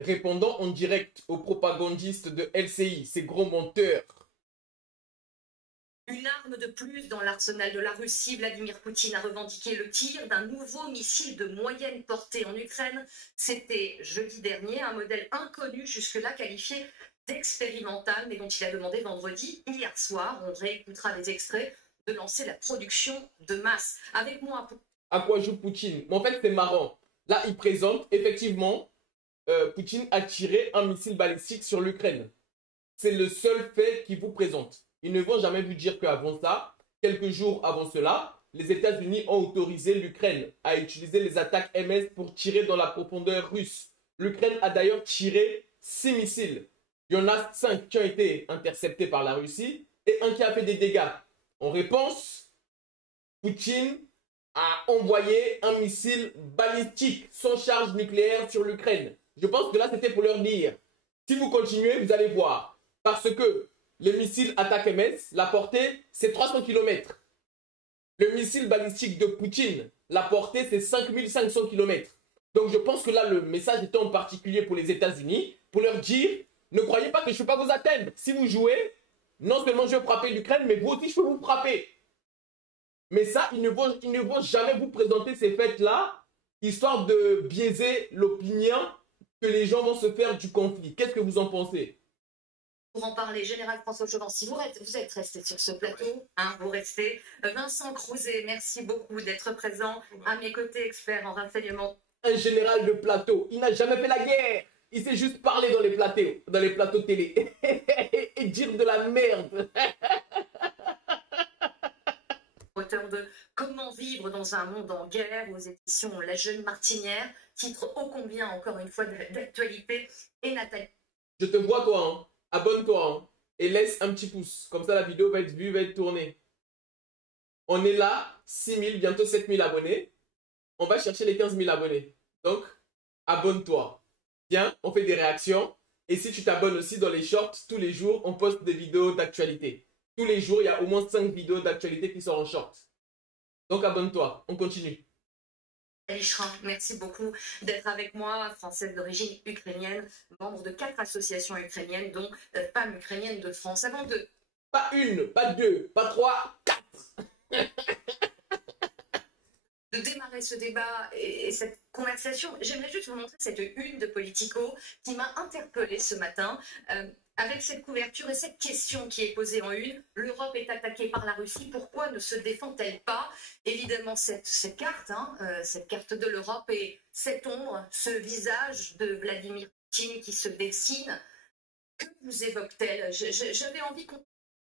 répondant en direct aux propagandistes de LCI, ces gros menteurs. Une arme de plus dans l'arsenal de la Russie, Vladimir Poutine a revendiqué le tir d'un nouveau missile de moyenne portée en Ukraine. C'était jeudi dernier, un modèle inconnu jusque-là qualifié d'expérimental, mais dont il a demandé vendredi, hier soir, on réécoutera les extraits, de lancer la production de masse. Avec moi... À quoi joue Poutine? Mais en fait, c'est marrant. Là, il présente, effectivement, Poutine a tiré un missile balistique sur l'Ukraine. C'est le seul fait qu'il vous présente. Ils ne vont jamais vous dire qu'avant ça, quelques jours avant cela, les États-Unis ont autorisé l'Ukraine à utiliser les attaques MS pour tirer dans la profondeur russe. L'Ukraine a d'ailleurs tiré 6 missiles. Il y en a 5 qui ont été interceptés par la Russie et un qui a fait des dégâts. En réponse, Poutine a envoyé un missile balistique sans charge nucléaire sur l'Ukraine. Je pense que là, c'était pour leur dire, si vous continuez, vous allez voir. Parce que le missile attaque MS, la portée, c'est 300 km. Le missile balistique de Poutine, la portée, c'est 5500 km. Donc je pense que là, le message était en particulier pour les États-Unis, pour leur dire, ne croyez pas que je ne peux pas vous atteindre. Si vous jouez, non seulement je vais frapper l'Ukraine, mais vous aussi, je peux vous frapper. Mais ça, ils ne vont jamais vous présenter ces faits-là, histoire de biaiser l'opinion que les gens vont se faire du conflit. Qu'est-ce que vous en pensez? Pour en parler, Général François Chauvency, vous êtes resté sur ce plateau, hein, vous restez. Vincent Crouzet, merci beaucoup d'être présent à mes côtés, expert en renseignement. Un général de plateau, il n'a jamais fait la guerre. Il sait juste parler dans les plateaux télé et dire de la merde. Auteur de Comment vivre dans un monde en guerre aux éditions La Jeune Martinière, titre ô combien encore une fois d'actualité. Et Nathalie. Je te vois toi, hein. Abonne-toi hein, et laisse un petit pouce. Comme ça la vidéo va être vue, va être tournée. On est là, 6000, bientôt 7000 abonnés. On va chercher les 15 000 abonnés. Donc, abonne-toi. Viens, on fait des réactions. Et si tu t'abonnes aussi dans les shorts, tous les jours, on poste des vidéos d'actualité. Tous les jours, il y a au moins 5 vidéos d'actualité qui sortent en short. Donc, abonne-toi. On continue. Elishra, merci beaucoup d'être avec moi, française d'origine ukrainienne, membre de 4 associations ukrainiennes, dont Femmes ukrainiennes de France. Avant de... Pas une, pas deux, pas trois, 4 de démarrer ce débat et cette conversation, j'aimerais juste vous montrer cette une de Politico qui m'a interpellée ce matin. Avec cette couverture et cette question qui est posée en une, l'Europe est attaquée par la Russie, pourquoi ne se défend-elle pas? Évidemment, cette carte, cette carte de l'Europe et cette ombre, ce visage de Vladimir Poutine qui se dessine, que vous évoque-t-elle? J'avais envie qu'on...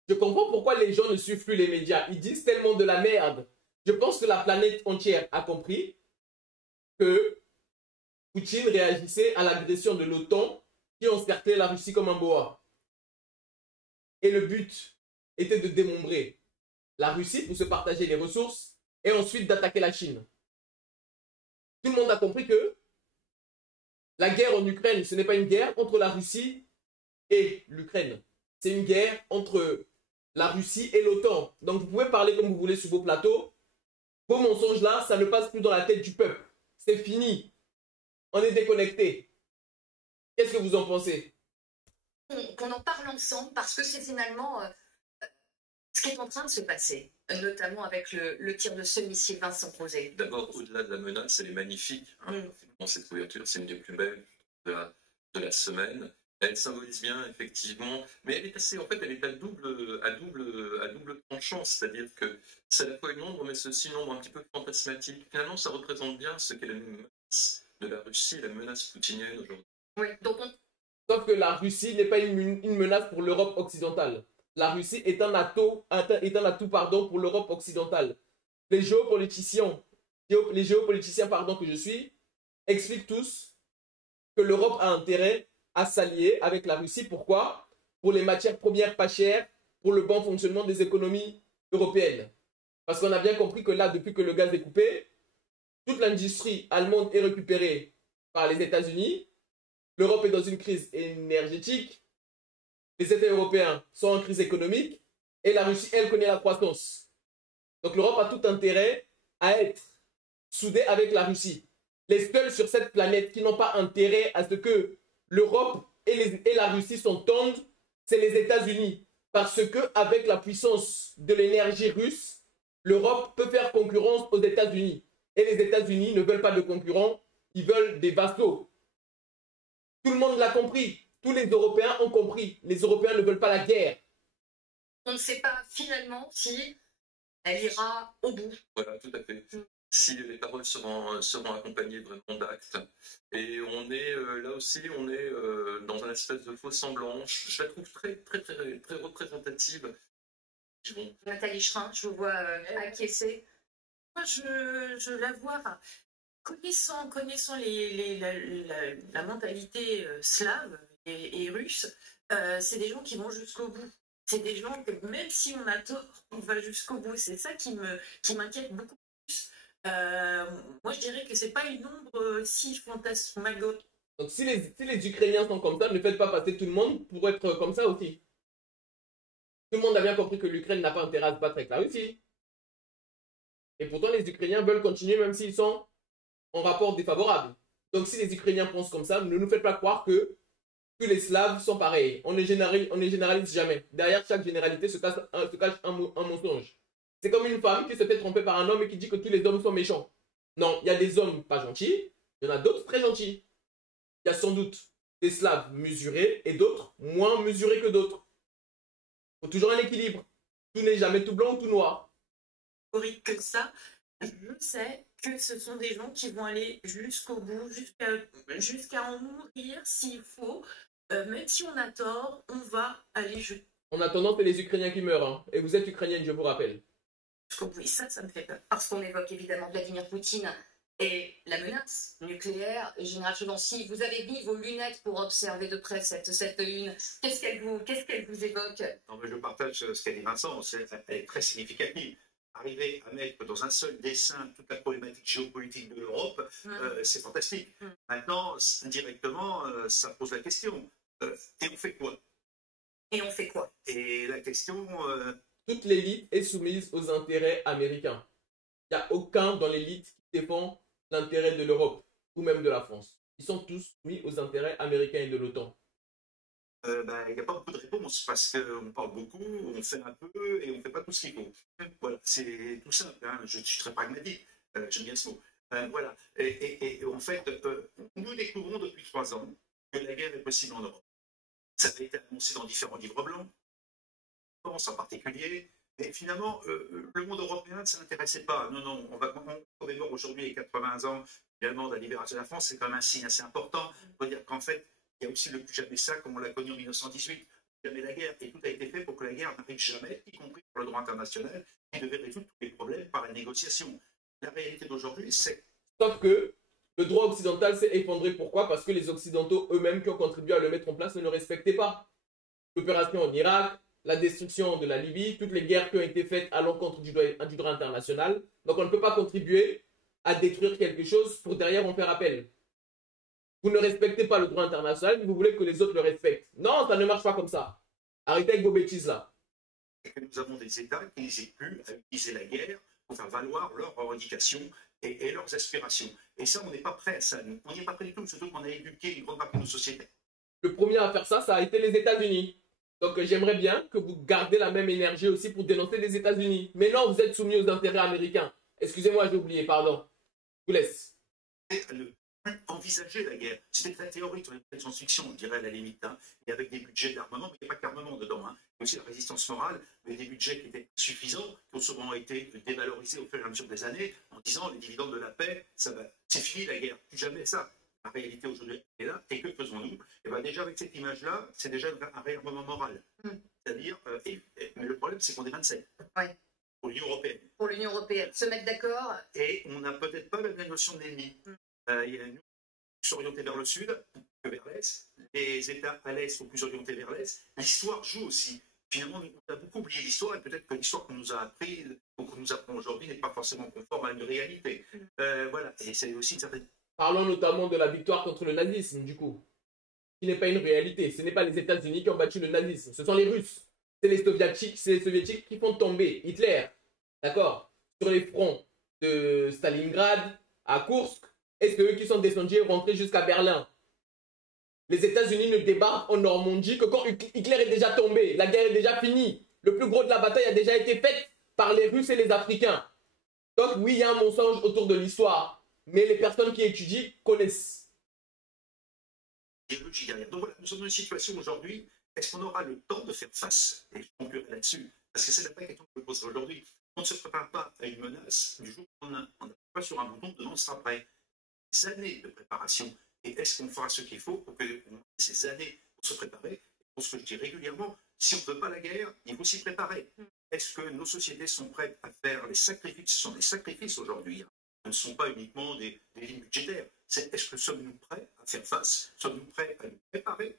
Je comprends pourquoi les gens ne suivent plus les médias. Ils disent tellement de la merde. Je pense que la planète entière a compris que Poutine réagissait à l'agression de l'OTAN qui encerclait la Russie comme un boa. Et le but était de démembrer la Russie pour se partager les ressources et ensuite d'attaquer la Chine. Tout le monde a compris que la guerre en Ukraine, ce n'est pas une guerre entre la Russie et l'Ukraine. C'est une guerre entre la Russie et l'OTAN. Donc vous pouvez parler comme vous voulez sur vos plateaux. Vos mensonges là, ça ne passe plus dans la tête du peuple. C'est fini. On est déconnecté. Qu'est-ce que vous en pensez? Qu'on en parle ensemble parce que c'est finalement ce qui est en train de se passer, notamment avec le tir de ce missile. Vincent Crouzet. D'abord, au-delà de la menace, elle est magnifique. Cette couverture, c'est une des plus belles de la semaine. Elle symbolise bien, effectivement, mais elle est assez, en fait, elle est à double tranchant, c'est-à-dire que c'est à la fois une ombre, mais c'est aussi une ombre un petit peu fantasmatique. Finalement, ça représente bien ce qu'est la menace de la Russie, la menace poutinienne aujourd'hui. Oui, donc Sauf que la Russie n'est pas une menace pour l'Europe occidentale. La Russie est un atout pour l'Europe occidentale. Les géopoliticiens que je suis expliquent tous que l'Europe a intérêt à s'allier avec la Russie. Pourquoi? Pour les matières premières pas chères, pour le bon fonctionnement des économies européennes. Parce qu'on a bien compris que là, depuis que le gaz est coupé, toute l'industrie allemande est récupérée par les États-Unis. L'Europe est dans une crise énergétique. Les États européens sont en crise économique. Et la Russie, elle, connaît la croissance. Donc l'Europe a tout intérêt à être soudée avec la Russie. Les seuls sur cette planète qui n'ont pas intérêt à ce que l'Europe et la Russie s'entendent, c'est les États-Unis. Parce qu'avec la puissance de l'énergie russe, l'Europe peut faire concurrence aux États-Unis. Et les États-Unis ne veulent pas de concurrents, ils veulent des vassaux. Tout le monde l'a compris. Tous les Européens ont compris. Les Européens ne veulent pas la guerre. On ne sait pas finalement si elle ira au bout. Voilà, tout à fait. Si les paroles seront accompagnées vraiment d'actes. Et on est là aussi, on est dans un espèce de faux semblant. Je la trouve très représentative. Nathalie Schrin, je vous vois acquiescer. Moi, je la vois, enfin, connaissant la mentalité slave et russe, c'est des gens qui vont jusqu'au bout. C'est des gens que même si on a tort, on va jusqu'au bout. C'est ça qui m'inquiète beaucoup plus. Moi, je dirais que c'est pas une ombre si fantasmagorique. Donc si les Ukrainiens sont comme ça, ne faites pas passer tout le monde pour être comme ça aussi. Tout le monde a bien compris que l'Ukraine n'a pas intérêt à se battre avec la Russie. Et pourtant, les Ukrainiens veulent continuer même s'ils sont en rapport défavorable. Donc si les Ukrainiens pensent comme ça, ne nous faites pas croire que les Slaves sont pareils. On ne généralise jamais. Derrière chaque généralité se cache un mensonge. C'est comme une femme qui se fait tromper par un homme et qui dit que tous les hommes sont méchants. Non, il y a des hommes pas gentils, il y en a d'autres très gentils. Il y a sans doute des Slaves mesurés et d'autres moins mesurés que d'autres. Il faut toujours un équilibre. Tout n'est jamais tout blanc ou tout noir. Que ça, je sais que ce sont des gens qui vont aller jusqu'au bout, jusqu'à en mourir s'il faut. Même si on a tort, on va aller jusqu'au bout. En attendant, c'est les Ukrainiens qui meurent. Hein. Et vous êtes Ukrainienne, je vous rappelle. Oui, ça me fait peur. Parce qu'on évoque évidemment Vladimir Poutine et la menace nucléaire. Général Chevancy, vous avez mis vos lunettes pour observer de près cette une. Qu'est-ce qu'elle vous évoque? Non, mais je partage ce qu'a dit Vincent, elle est très significative. Arriver à mettre dans un seul dessin toute la problématique géopolitique de l'Europe, c'est fantastique. Maintenant, indirectement, ça pose la question. Et on fait quoi? Et la question... Toute l'élite est soumise aux intérêts américains. Il n'y a aucun dans l'élite qui défend l'intérêt de l'Europe ou même de la France. Ils sont tous soumis aux intérêts américains et de l'OTAN. Il n'y a pas beaucoup de réponses parce qu'on parle beaucoup, on fait un peu et on ne fait pas tout ce qu'il faut. Voilà, c'est tout simple. Hein. Je suis très pragmatique. J'aime bien ce mot. Voilà. Et en fait, nous découvrons depuis 3 ans que la guerre est possible en Europe. Ça a été annoncé dans différents livres blancs, en particulier. Mais finalement, le monde européen ne s'intéressait pas. Non, on commémore aujourd'hui les 80 ans également de la libération de la France. C'est quand même un signe assez important. On peut dire qu'en fait, il y a aussi le plus jamais ça, comme on l'a connu en 1918, jamais la guerre. Et tout a été fait pour que la guerre n'arrive jamais, y compris pour le droit international, qui devait résoudre tous les problèmes par la négociation. La réalité d'aujourd'hui, c'est... Sauf que le droit occidental s'est effondré. Pourquoi? Parce que les Occidentaux eux-mêmes qui ont contribué à le mettre en place ne le respectaient pas. L'opération en Irak, la destruction de la Libye, toutes les guerres qui ont été faites à l'encontre du droit international. Donc on ne peut pas contribuer à détruire quelque chose pour derrière en faire appel. Vous ne respectez pas le droit international, mais vous voulez que les autres le respectent. Non, ça ne marche pas comme ça. Arrêtez avec vos bêtises là. Nous avons des États qui n'hésitent plus à utiliser la guerre pour faire valoir leurs revendications et leurs aspirations. Et ça, on n'est pas prêt à ça. On n'y est pas prêt du tout, surtout qu'on a éduqué une grande partie de nos sociétés. Le premier à faire ça, ça a été les États-Unis. Donc j'aimerais bien que vous gardez la même énergie aussi pour dénoncer les États-Unis. Mais non, vous êtes soumis aux intérêts américains. Excusez-moi, j'ai oublié, pardon. Je vous laisse. Envisager la guerre, c'était très théorique, c'est science-fiction, on dirait à la limite, hein, et avec des budgets d'armement, mais il n'y a pas qu'armement dedans, hein. Il y a aussi la résistance morale, mais des budgets qui étaient suffisants, qui ont souvent été dévalorisés au fur et à mesure des années, en disant les dividendes de la paix, c'est fini la guerre, plus jamais ça. La réalité aujourd'hui est là, et que faisons-nous? Et bien déjà avec cette image-là, c'est déjà un réarmement moral. C'est-à-dire, mais le problème c'est qu'on est 27. Ouais. Pour l'Union européenne. Pour l'Union européenne, se mettre d'accord. Et on n'a peut-être pas la même notion d'ennemi. Il y a nous plus orientés vers le sud que vers l'est. Les États à l'est sont plus orientés vers l'est. L'histoire joue aussi. Finalement, on a beaucoup oublié l'histoire et peut-être que l'histoire qu'on nous a appris ou qu'on nous apprend aujourd'hui n'est pas forcément conforme à une réalité. Voilà. Et c'est aussi une certaine... Parlons notamment de la victoire contre le nazisme, du coup, qui n'est pas une réalité. Ce n'est pas les États-Unis qui ont battu le nazisme, ce sont les Russes. C'est les Soviétiques qui font tomber Hitler, d'accord, sur les fronts de Stalingrad, à Kursk, et c'est eux qui sont descendus et rentrés jusqu'à Berlin. Les États-Unis ne débarquent en Normandie que quand Hitler est déjà tombé. La guerre est déjà finie. Le plus gros de la bataille a déjà été fait par les Russes et les Africains. Donc oui, il y a un mensonge autour de l'histoire. Mais les personnes qui étudient connaissent. Idéologie derrière. Donc voilà, nous sommes dans une situation aujourd'hui, est-ce qu'on aura le temps de faire face? Et je conclurai là-dessus. Parce que c'est la vraie question que je me pose aujourd'hui. On ne se prépare pas à une menace du jour où on n'appuie pas sur un bouton de non, on sera prêt. Des années de préparation. Et est-ce qu'on fera ce qu'il faut pour que ces années pour se préparer? Pour ce que je dis régulièrement, si on ne veut pas la guerre, il faut s'y préparer. Est-ce que nos sociétés sont prêtes à faire les sacrifices? Ce sont des sacrifices aujourd'hui. Ce ne sont pas uniquement des lignes budgétaires. Est-ce que sommes-nous prêts à faire face? Sommes-nous prêts à nous préparer?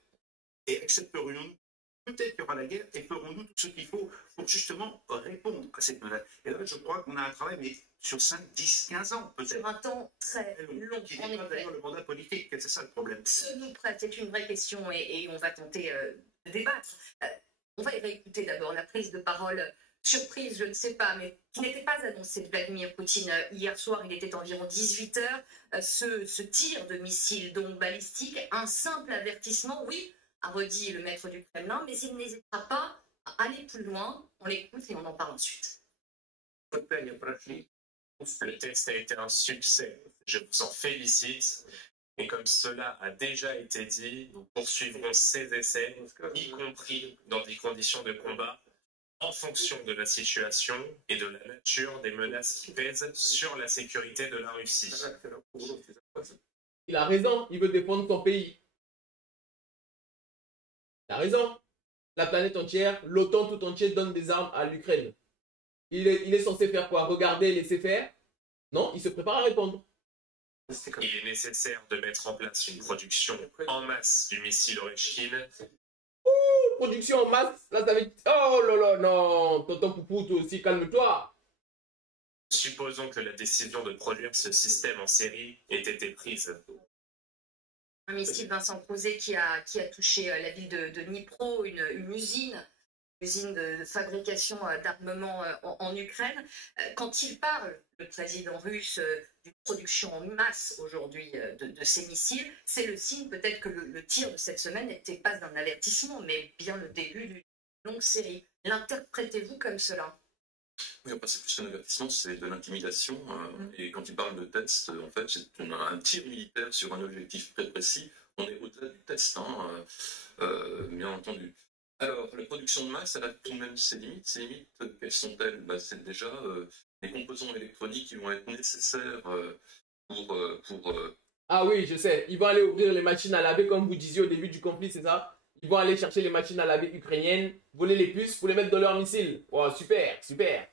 Et accepterions-nous peut-être qu'il y aura la guerre et ferons-nous tout ce qu'il faut pour justement répondre à cette menace? Et là, je crois qu'on a un travail, mais sur 5, 10, 15 ans peut-être. Sur un temps très long, Qui en n'est pas effet. d'ailleurs le mandat politique, c'est ça le problème. Sommes-nous prêts? C'est une vraie question et on va tenter de débattre. On va réécouter d'abord la prise de parole surprise, je ne sais pas, mais qui n'était pas annoncée de Vladimir Poutine hier soir. Il était environ 18 h. Ce tir de missile donc balistique, un simple avertissement, oui, a redit le maître du Kremlin, mais il n'hésitera pas à aller plus loin. On l'écoute et on en parle ensuite. Le test a été un succès. Je vous en félicite. Et comme cela a déjà été dit, nous poursuivrons ces essais, y compris dans des conditions de combat, en fonction de la situation et de la nature des menaces qui pèsent sur la sécurité de la Russie. Il a raison, il veut défendre son pays. Il a raison. La planète entière, l'OTAN tout entier donne des armes à l'Ukraine. Il est censé faire quoi? Regarder, laisser faire? Non, il se prépare à répondre. Il est nécessaire de mettre en place une production en masse du missile Oreshkin. Production en masse, là ça veut... Oh là là, non, tonton Poupou, toi aussi, calme-toi. Supposons que la décision de produire ce système en série ait été prise. Un missile Vincent Crozet qui a touché la ville de Dnipro, une usine de fabrication d'armement en Ukraine. Quand il parle, le président russe, d'une production en masse aujourd'hui de ces missiles, c'est le signe peut-être que le tir de cette semaine n'était pas un avertissement, mais bien le début d'une longue série. L'interprétez-vous comme cela? Oui, enfin, c'est plus qu'un avertissement, c'est de l'intimidation. Et quand il parle de test, en fait, c'est un tir militaire sur un objectif très précis. On est au-delà du test, bien entendu. Alors, la production de masse, elle a tout de même ses limites. Ces limites, quelles sont-elles? C'est déjà les composants électroniques qui vont être nécessaires pour Ah oui, je sais, ils vont aller ouvrir les machines à laver comme vous disiez au début du conflit, c'est ça? Ils vont aller chercher les machines à laver ukrainiennes, voler les puces pour les mettre dans leurs missiles. Oh, super, super.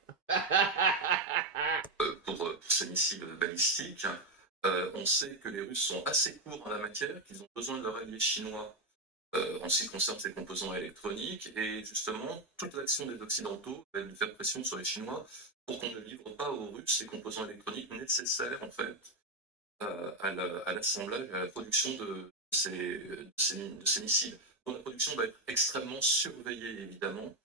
pour ces missiles balistiques. On sait que les Russes sont assez courts en la matière, qu'ils ont besoin de leur allié chinois en ce qui concerne ces composants électroniques. Et justement, toute l'action des Occidentaux va être de faire pression sur les Chinois pour qu'on ne livre pas aux Russes ces composants électroniques nécessaires, en fait, à l'assemblage et à la production de ces missiles. Donc la production va être extrêmement surveillée, évidemment.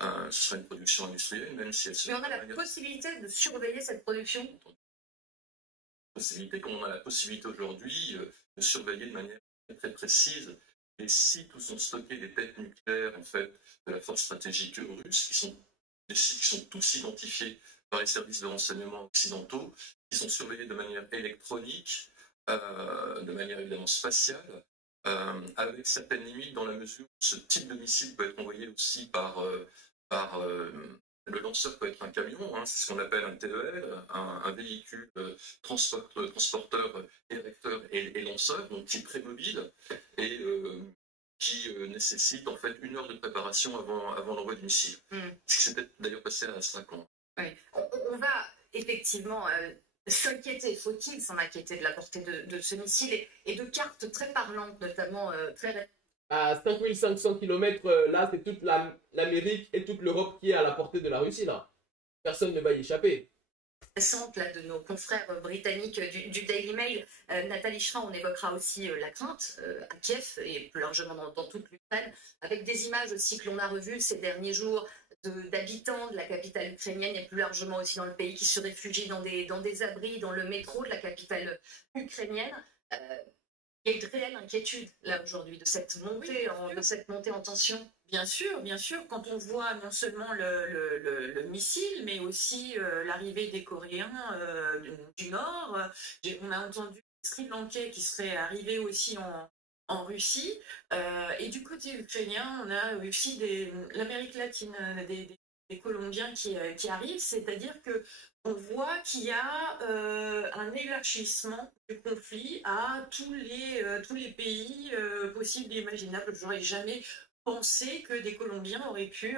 Ce sera une production industrielle, même si elle se... Mais on a la possibilité de surveiller cette production? Possibilité, comme on a la possibilité aujourd'hui de surveiller de manière très précise les sites où sont stockés les têtes nucléaires, en fait, de la force stratégique russe, des sites qui sont tous identifiés par les services de renseignement occidentaux, qui sont surveillés de manière électronique, de manière évidemment spatiale, avec certaines limites dans la mesure où ce type de missile peut être envoyé aussi par le lanceur peut être un camion, c'est ce qu'on appelle un TEL, un véhicule transporteur, érecteur et lanceur, donc qui est très mobile et qui nécessite en fait 1 heure de préparation avant l'envoi du missile. Ce qui s'est d'ailleurs passé à Astrakhan. Oui. On va effectivement s'inquiéter, faut-il s'en inquiéter de la portée de ce missile et de cartes très parlantes, notamment très... À 5500 km, là, c'est toute l'Amérique et toute l'Europe qui est à la portée de la Russie, là. Personne ne va y échapper. Là, de nos confrères britanniques du Daily Mail, Nathalie Schra, on évoquera aussi la crainte à Kiev et plus largement dans toute l'Ukraine, avec des images aussi que l'on a revues ces derniers jours d'habitants de la capitale ukrainienne et plus largement aussi dans le pays qui se réfugient dans des abris, dans le métro de la capitale ukrainienne. Il y a une réelle inquiétude, là, aujourd'hui, de cette montée, en tension. Bien sûr, quand on voit non seulement le missile, mais aussi l'arrivée des Coréens du Nord. On a entendu des Sri Lankais qui seraient arrivés aussi en Russie. Et du côté ukrainien, on a aussi l'Amérique latine, des Colombiens qui arrivent, c'est-à-dire que on voit qu'il y a un élargissement du conflit à tous les pays possibles et imaginables. J'aurais jamais pensé que des Colombiens auraient pu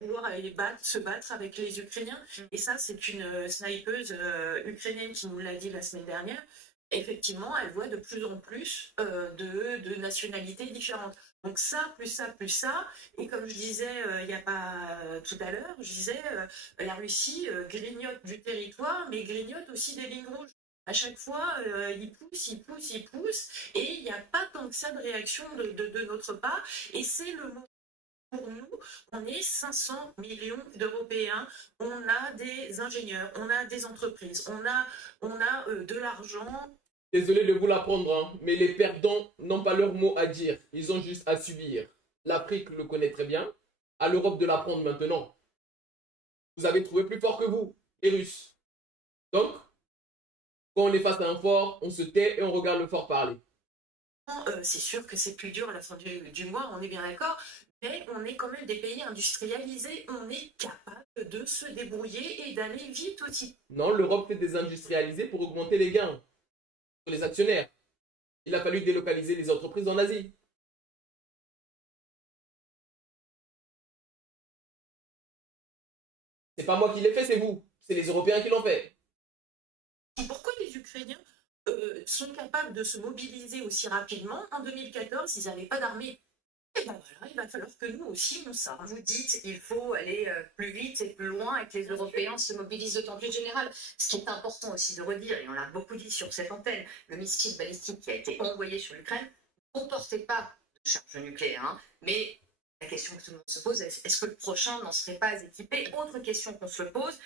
vouloir aller se battre avec les Ukrainiens. Et ça, c'est une snipeuse ukrainienne qui nous l'a dit la semaine dernière. Effectivement, elle voit de plus en plus de nationalités différentes. Donc ça, plus ça, plus ça. Et comme je disais il n'y a pas tout à l'heure, je disais la Russie grignote du territoire, mais grignote aussi des lignes rouges. À chaque fois, il pousse, et il n'y a pas tant que ça de réaction de notre part. Et c'est le moment. Pour nous, on est 500 millions d'Européens, on a des ingénieurs, on a des entreprises, on a de l'argent. Désolé de vous l'apprendre, hein, mais les perdants n'ont pas leur mot à dire. Ils ont juste à subir. L'Afrique le connaît très bien. À l'Europe de l'apprendre maintenant. Vous avez trouvé plus fort que vous, les Russes. Donc, quand on est face à un fort, on se tait et on regarde le fort parler. C'est sûr que c'est plus dur à la fin du mois, on est bien d'accord. Mais on est quand même des pays industrialisés. On est capable de se débrouiller et d'aller vite aussi. Non, l'Europe s'est désindustrialisée pour augmenter les gains pour les actionnaires. Il a fallu délocaliser les entreprises en Asie. C'est pas moi qui l'ai fait, c'est vous. C'est les Européens qui l'ont fait. Et pourquoi les Ukrainiens sont capables de se mobiliser aussi rapidement? En 2014, ils n'avaient pas d'armée. Et ben voilà, il va falloir que nous aussi on ça. Vous dites il faut aller plus vite et plus loin et que les Européens se mobilisent d'autant plus général. Ce qui est important aussi de redire, et on l'a beaucoup dit sur cette antenne, le missile balistique qui a été envoyé sur l'Ukraine ne comportait pas de charge nucléaire. Hein, mais la question que tout le monde se pose, est-ce que le prochain n'en serait pas équipé? Autre question qu'on se pose,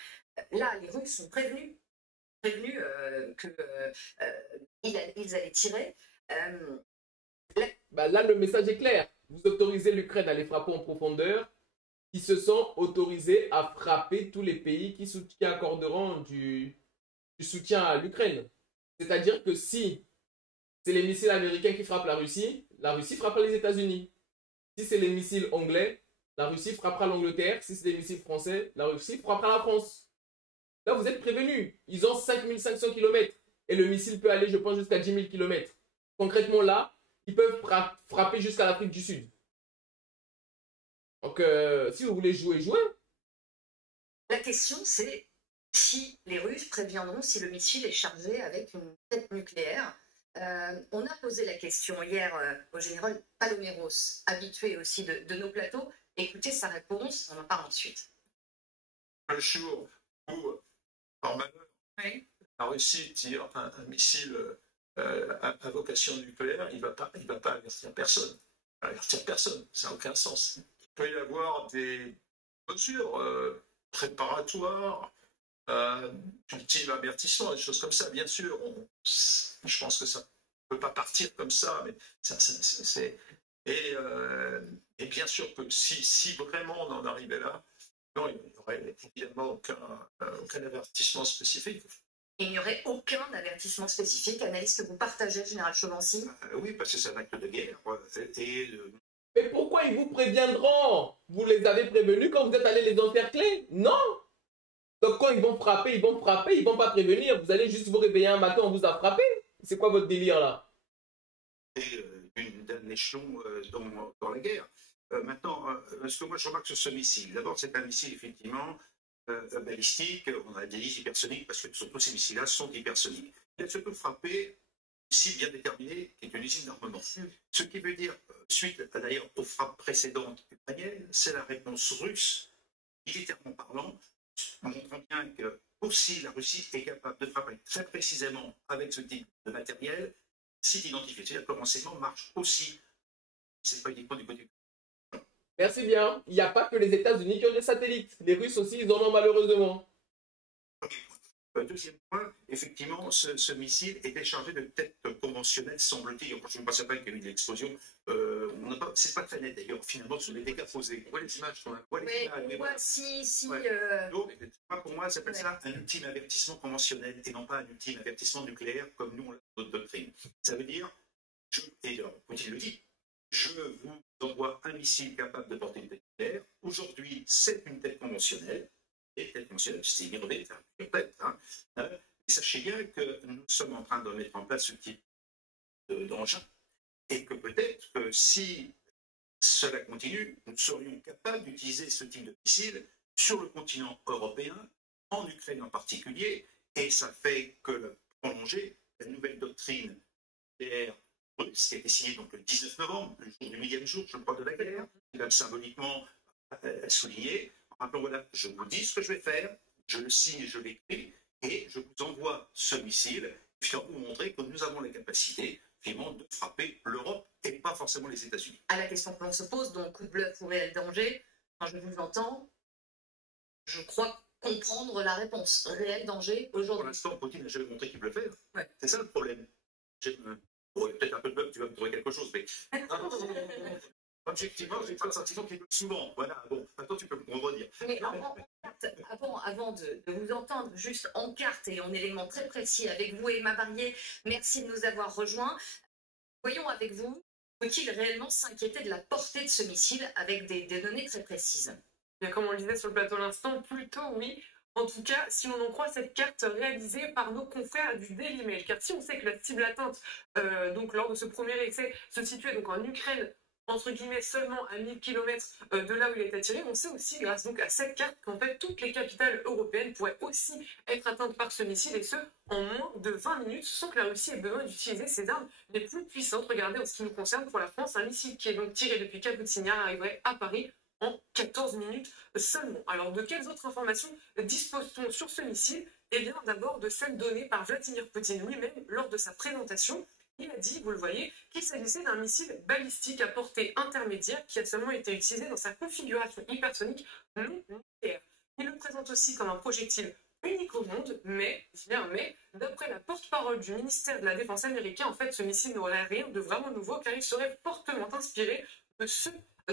là les Russes sont prévenus qu'ils allaient tirer. Là, le message est clair. Vous autorisez l'Ukraine à les frapper en profondeur, qui se sont autorisés à frapper tous les pays qui accorderont du soutien à l'Ukraine. C'est-à-dire que si c'est les missiles américains qui frappent la Russie frappera les États-Unis. Si c'est les missiles anglais, la Russie frappera l'Angleterre. Si c'est les missiles français, la Russie frappera la France. Là, vous êtes prévenus. Ils ont 5500 km. Et le missile peut aller, je pense, jusqu'à 10 000 km. Concrètement, là, ils peuvent frapper jusqu'à l'Afrique du Sud. Donc, si vous voulez jouer, jouez. La question, c'est si les Russes préviendront si le missile est chargé avec une tête nucléaire. On a posé la question hier au général Paloméros, habitué aussi de nos plateaux. Écoutez sa réponse, on en parle ensuite. Un jour où, par malheur, Oui. la Russie tire un missile à vocation nucléaire, il va pas avertir personne. Ça n'a aucun sens. Il peut y avoir des mesures préparatoires, du type avertissement, des choses comme ça, bien sûr. Je pense que ça ne peut pas partir comme ça, mais et bien sûr que si vraiment on en arrivait là, non, il n'y aurait évidemment aucun avertissement spécifique. Et il n'y aurait aucun avertissement spécifique, analyse que vous partagez, Général Chauvency. Oui, parce que c'est un acte de guerre. Mais pourquoi ils vous préviendront? Vous les avez prévenus quand vous êtes allés les encercler? Non. Donc quand ils vont frapper, ils vont pas prévenir. Vous allez juste vous réveiller un matin, on vous a frappé. C'est quoi votre délire là? D'un échelon dans la guerre. Maintenant, ce que moi je remarque sur ce missile, d'abord c'est un missile effectivement balistique, on a dit hypersonique, parce que surtout ces missiles-là sont hypersoniques. Il se peut frapper une cible bien déterminée, qui est une usine d'armement. Ce qui veut dire, suite d'ailleurs aux frappes précédentes ukrainiennes, c'est la réponse russe, militairement parlant, montrant bien que aussi la Russie est capable de frapper très précisément avec ce type de matériel, site identifié. C'est-à-dire que le renseignement marche aussi, c'est pas uniquement du côté. Merci bien. Il n'y a pas que les États-Unis qui ont des satellites. Les Russes aussi, ils en ont malheureusement. Deuxième point, effectivement, ce missile était chargé de têtes conventionnelles, semble-t-il. Je ne pense pas qu'il y a eu des explosions. C'est pas très net d'ailleurs, finalement, sur les dégâts causés. On voit les images qu'on a. Oui, on voit si. Ouais. Donc, pour moi, ça s'appelle ça un ultime avertissement conventionnel et non pas un ultime avertissement nucléaire comme nous on l'a dans notre doctrine. Ça veut dire, Poutine le dit, je vous envoie un missile capable de porter une tête nucléaire. Aujourd'hui, c'est une tête conventionnelle. Et tête conventionnelle, c'est ignoré, c'est une tête. Et sachez bien que nous sommes en train de mettre en place ce type d'engin et que peut-être que si cela continue, nous serions capables d'utiliser ce type de missile sur le continent européen, en Ukraine en particulier, et ça fait que prolonger la nouvelle doctrine nucléaire russe qui a été signée donc, le 19 novembre, le jour du millième jour, je crois, de la guerre, qui va symboliquement souligner, en rappelant, voilà, je vous dis ce que je vais faire, je le signe, je l'écris, et je vous envoie ce missile, pour vous montrer que nous avons la capacité finalement de frapper l'Europe et pas forcément les États-Unis. À la question que l'on se pose, donc coup de bluff ou réel danger, quand je vous entends, je crois comprendre la réponse. Réel danger aujourd'hui. Pour l'instant, Poutine n'a jamais montré qu'il peut le faire. Ouais. C'est ça le problème. Peut-être un peu de bluff, tu vas me trouver quelque chose, mais objectivement, j'ai pas le sentiment qu'il peut souvent. Voilà, bon, maintenant tu peux me redire. Mais avant de vous entendre, juste en carte et en éléments très précis avec vous, Emma Barrier, merci de nous avoir rejoints. Voyons avec vous, faut-il réellement s'inquiéter de la portée de ce missile avec des données très précises? Bien, comme on le disait sur le plateau à l'instant, plutôt oui. En tout cas, si on en croit cette carte réalisée par nos confrères du Daily Mail, car si on sait que la cible atteinte donc lors de ce premier essai se situait donc en Ukraine, entre guillemets seulement à 1000 km de là où il a été tiré, on sait aussi grâce donc à cette carte qu'en fait toutes les capitales européennes pourraient aussi être atteintes par ce missile et ce en moins de 20 minutes sans que la Russie ait besoin d'utiliser ses armes les plus puissantes. Regardez en ce qui nous concerne pour la France, un missile qui est donc tiré depuis Kapoutsinia arriverait à Paris en 14 minutes seulement. Alors, de quelles autres informations dispose-t-on sur ce missile? Eh bien, d'abord de celles données par Vladimir Poutine lui-même lors de sa présentation. Il a dit, vous le voyez, qu'il s'agissait d'un missile balistique à portée intermédiaire qui a seulement été utilisé dans sa configuration hypersonique non nucléaire. Il le présente aussi comme un projectile unique au monde, mais d'après la porte-parole du ministère de la Défense américain, en fait, ce missile n'aurait rien de vraiment nouveau car il serait fortement inspiré de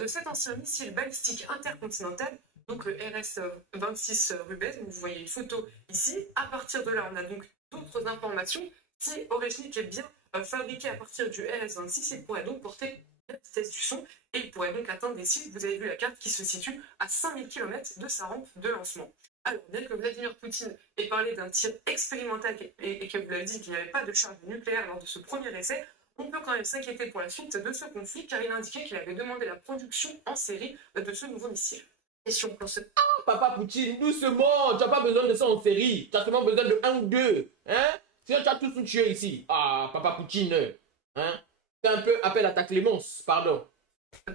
cet ancien missile balistique intercontinental, donc le RS-26 Rubez. Vous voyez une photo ici. À partir de là, on a donc d'autres informations. Si Oreshnik est bien fabriqué à partir du RS-26, il pourrait donc porter la vitesse du son et il pourrait donc atteindre des cibles. Vous avez vu la carte qui se situe à 5000 km de sa rampe de lancement. Alors, bien que Vladimir Poutine ait parlé d'un tir expérimental et que vous l'avez dit qu'il n'y avait pas de charge nucléaire lors de ce premier essai, on peut quand même s'inquiéter pour la suite de ce conflit car il a indiqué qu'il avait demandé la production en série de ce nouveau missile. Question qu'on se... Papa Poutine, doucement, tu n'as pas besoin de ça en série, tu as seulement besoin de 1 ou 2, hein? Sinon tu as tous tué ici. Ah, Papa Poutine, hein? C'est un peu appel à ta clémence, pardon.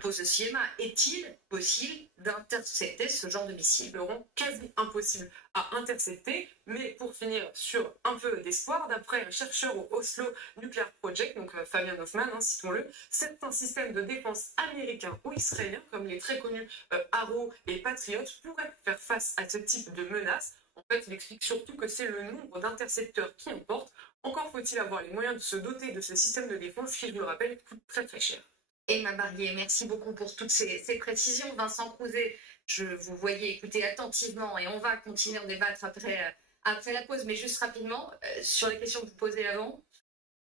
Pose aussi Emma, est-il possible d'intercepter ce genre de missile? Le rend quasi impossible à intercepter, mais pour finir sur un peu d'espoir, d'après un chercheur au Oslo Nuclear Project, donc Fabian Hoffman, citons-le, c'est un système de défense américain ou israélien, comme les très connus Arrow et Patriot, pourrait faire face à ce type de menace. En fait, il explique surtout que c'est le nombre d'intercepteurs qui importe. Encore faut-il avoir les moyens de se doter de ce système de défense qui, je le rappelle, coûte très très cher. Emma Barrier, merci beaucoup pour toutes ces précisions. Vincent Crouzet, je vous voyais écouter attentivement et on va continuer à débattre après la pause, mais juste rapidement, sur les questions que vous posez avant.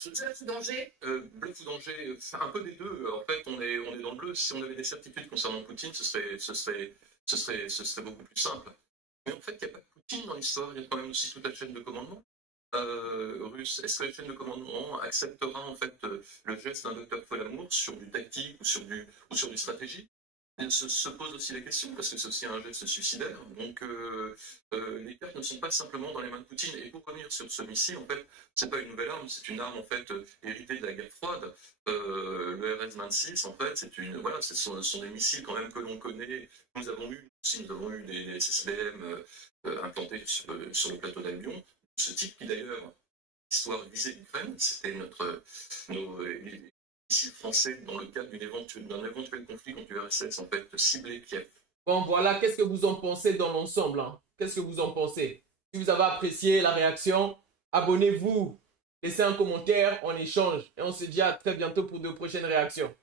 Bluff ou danger? Bluff ou danger, un peu des deux. En fait, on est dans le bleu. Si on avait des certitudes concernant Poutine, ce serait beaucoup plus simple. Mais en fait, il n'y a pas de Poutine dans l'histoire. Il y a quand même aussi toute la chaîne de commandement russe. Est-ce que la chaîne de commandement acceptera en fait le geste d'un docteur Folamour sur du tactique ou sur du stratégie? Se pose aussi la question, parce que c'est aussi un geste suicidaire. Donc, les cartes ne sont pas simplement dans les mains de Poutine. Et pour revenir sur ce missile, en fait, c'est pas une nouvelle arme, c'est une arme en fait héritée de la guerre froide. Le RS-26, en fait, ce sont des missiles quand même que l'on connaît. Nous avons eu des SSBM implantés sur le plateau d'Albion. Ce type qui d'ailleurs, l'histoire visait l'Ukraine, c'était nos missiles français dans le cadre d'un éventuel conflit contre l'URSS, en fait, ciblé Kiev. Bon, voilà, qu'est-ce que vous en pensez dans l'ensemble, hein? Qu'est-ce que vous en pensez? Si vous avez apprécié la réaction, abonnez-vous, laissez un commentaire, on échange. Et on se dit à très bientôt pour de prochaines réactions.